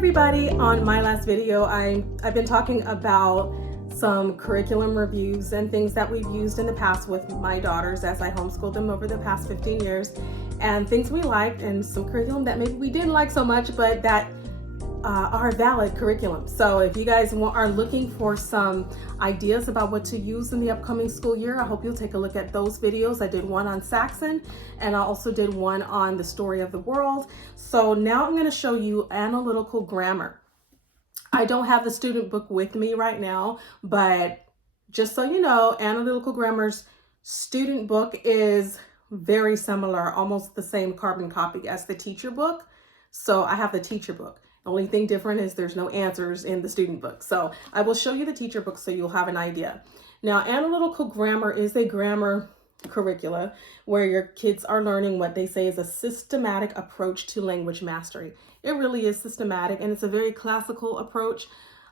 everybody. On my last video, I've been talking about some curriculum reviews and things that we've used in the past with my daughters as I homeschooled them over the past 15 years, and things we liked and some curriculum that maybe we didn't like so much, but that are valid curriculum. So if you guys are looking for some ideas about what to use in the upcoming school year, I hope you'll take a look at those videos. I did one on Saxon, and I also did one on the story of the world. So now I'm going to show you analytical grammar. I don't have the student book with me right now, but just so you know, analytical grammar's student book is very similar, almost the same carbon copy as the teacher book. So I have the teacher book. The only thing different is there's no answers in the student book. So I will show you the teacher book so you'll have an idea. Now, analytical grammar is a grammar curricula where your kids are learning what they say is a systematic approach to language mastery. It really is systematic, and it's a very classical approach.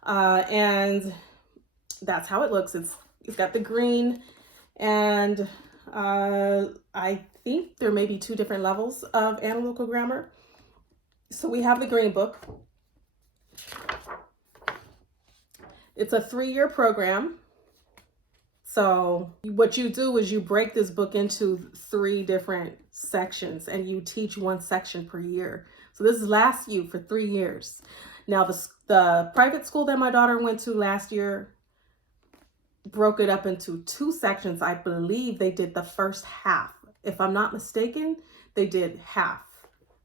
And that's how it looks. It's got the green, and I think there may be 2 different levels of analytical grammar. So we have the green book. It's a 3-year program. So what you do is you break this book into 3 different sections, and you teach 1 section per year. So this lasts you for 3 years. Now the private school that my daughter went to last year broke it up into 2 sections. I believe they did the first half. If I'm not mistaken, they did half,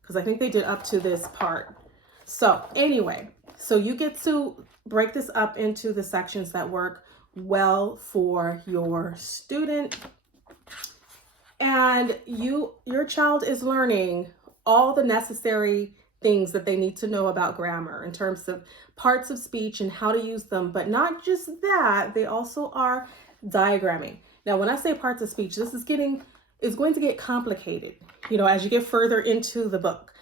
because I think they did up to this part. So anyway, so you get to break this up into the sections that work well for your student. And your child is learning all the necessary things that they need to know about grammar in terms of parts of speech and how to use them. But not just that, they also are diagramming. Now, when I say parts of speech, this is going to get complicated, as you get further into the book.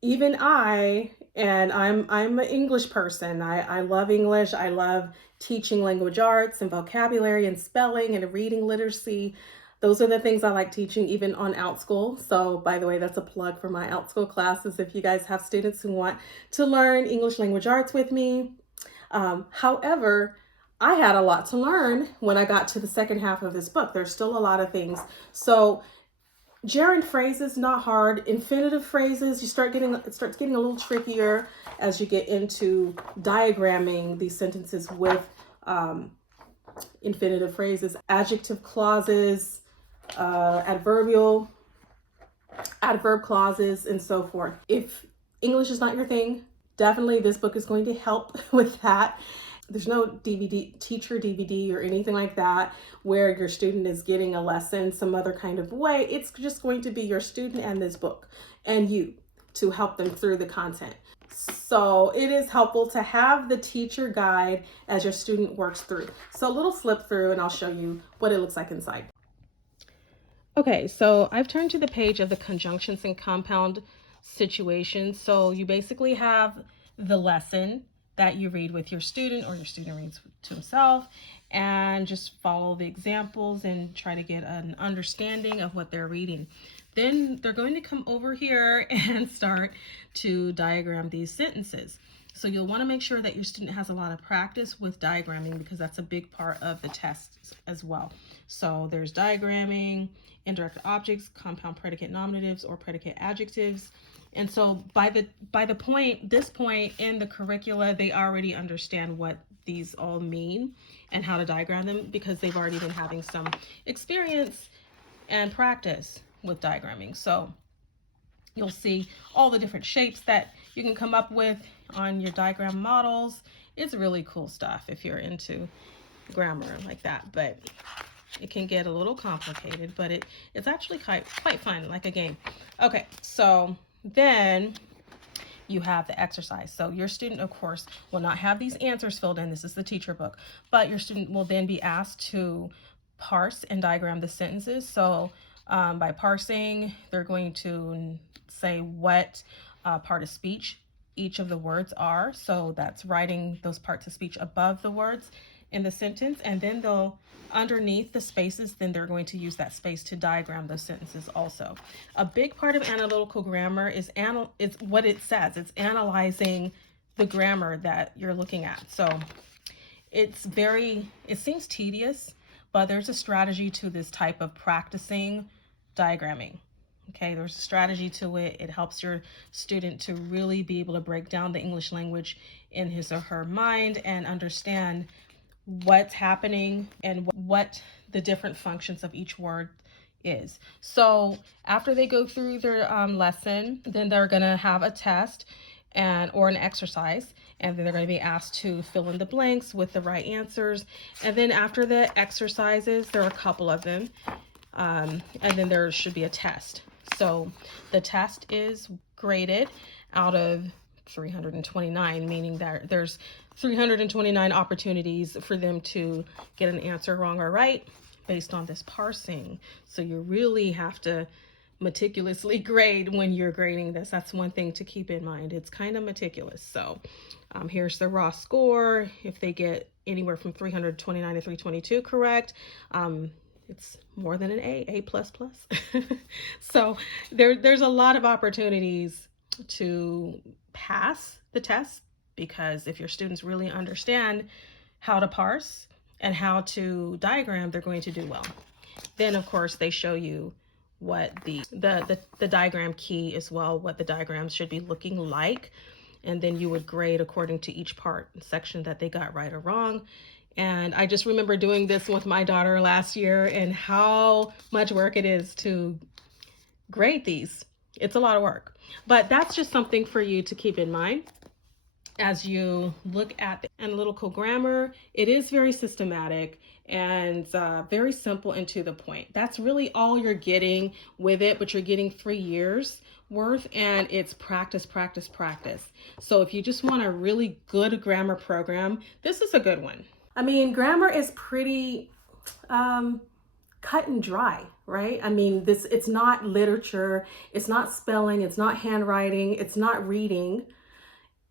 Even I'm an English person. I love English. I love teaching language arts and vocabulary and spelling and reading literacy. Those are the things I like teaching even on OutSchool. So by the way, that's a plug for my OutSchool classes if you guys have students who want to learn English language arts with me. However, I had a lot to learn when I got to the second half of this book. There's still a lot of things. So gerund phrases, not hard. Infinitive phrases, it starts getting a little trickier as you get into diagramming these sentences with infinitive phrases, adjective clauses, adverb clauses, and so forth. If English is not your thing, definitely this book is going to help with that. There's no teacher DVD or anything like that where your student is getting a lesson some other kind of way. It's just going to be your student and this book and you to help them through the content. So it is helpful to have the teacher guide as your student works through. So a little flip through and I'll show you what it looks like inside. Okay, so I've turned to the page of the conjunctions and compound situations. So you basically have the lesson that you read with your student, or your student reads to himself, and just follow the examples and try to get an understanding of what they're reading. Then they're going to come over here and start to diagram these sentences. So you'll want to make sure that your student has a lot of practice with diagramming, because that's a big part of the test as well. So there's diagramming, indirect objects, compound predicate nominatives, or predicate adjectives. And so by this point in the curricula, they already understand what these all mean and how to diagram them, because they've already been having some experience and practice with diagramming. So you'll see all the different shapes that you can come up with on your diagram models. It's really cool stuff if you're into grammar like that, but it can get a little complicated, but it's actually quite fun, like a game. Okay, so then you have the exercise. So your student, of course, will not have these answers filled in. This is the teacher book, but your student will then be asked to parse and diagram the sentences. So by parsing, they're going to say what part of speech each of the words are. So that's writing those parts of speech above the words in the sentence, and then they'll underneath the spaces, then they're going to use that space to diagram those sentences also. A big part of analytical grammar is what it says. It's analyzing the grammar that you're looking at. So it seems tedious, but there's a strategy to this type of practicing diagramming. Okay, there's a strategy to it. It helps your student to really be able to break down the English language in his or her mind and understand what's happening and what the different functions of each word is. So after they go through their lesson, then they're going to have a test or an exercise, and then they're going to be asked to fill in the blanks with the right answers. And then after the exercises, there are a couple of them, and then there should be a test. So the test is graded out of 329, meaning that there's 329 opportunities for them to get an answer wrong or right based on this parsing. So you really have to meticulously grade when you're grading this. That's one thing to keep in mind. It's kind of meticulous. So here's the raw score. If they get anywhere from 329 to 322 correct, it's more than an A++. So there's a lot of opportunities to pass the test, because if your students really understand how to parse and how to diagram, they're going to do well. Then of course they show you what the diagram key as well, what the diagrams should be looking like, and then you would grade according to each part and section that they got right or wrong. And I just remember doing this with my daughter last year and how much work it is to grade these. It's a lot of work, but that's just something for you to keep in mind as you look at the analytical grammar. It is very systematic and very simple and to the point. That's really all you're getting with it, but you're getting 3 years worth, and it's practice, practice, practice. So if you just want a really good grammar program, this is a good one. I mean, grammar is pretty cut and dry, right? I mean, it's not literature, it's not spelling, it's not handwriting, it's not reading.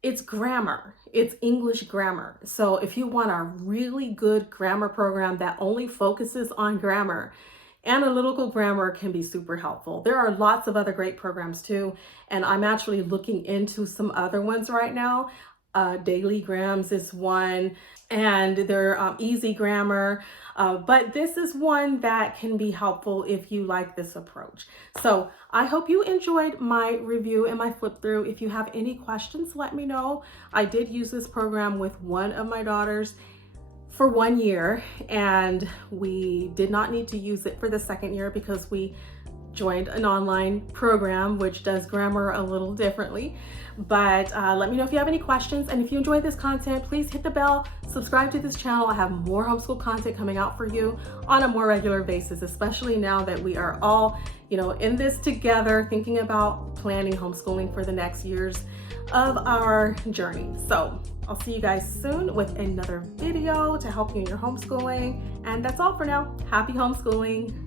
It's grammar. It's English grammar. So if you want a really good grammar program that only focuses on grammar, analytical grammar can be super helpful. There are lots of other great programs too, and I'm actually looking into some other ones right now. Daily Grams is one, and they're easy grammar. But this is one that can be helpful if you like this approach. So I hope you enjoyed my review and my flip through. If you have any questions, let me know. I did use this program with one of my daughters for 1 year, and we did not need to use it for the second year because we joined an online program which does grammar a little differently. But let me know if you have any questions, and if you enjoyed this content, please hit the bell, subscribe to this channel. I have more homeschool content coming out for you on a more regular basis, especially now that we are all, in this together, thinking about planning homeschooling for the next years of our journey. So I'll see you guys soon with another video to help you in your homeschooling. And that's all for now. Happy homeschooling.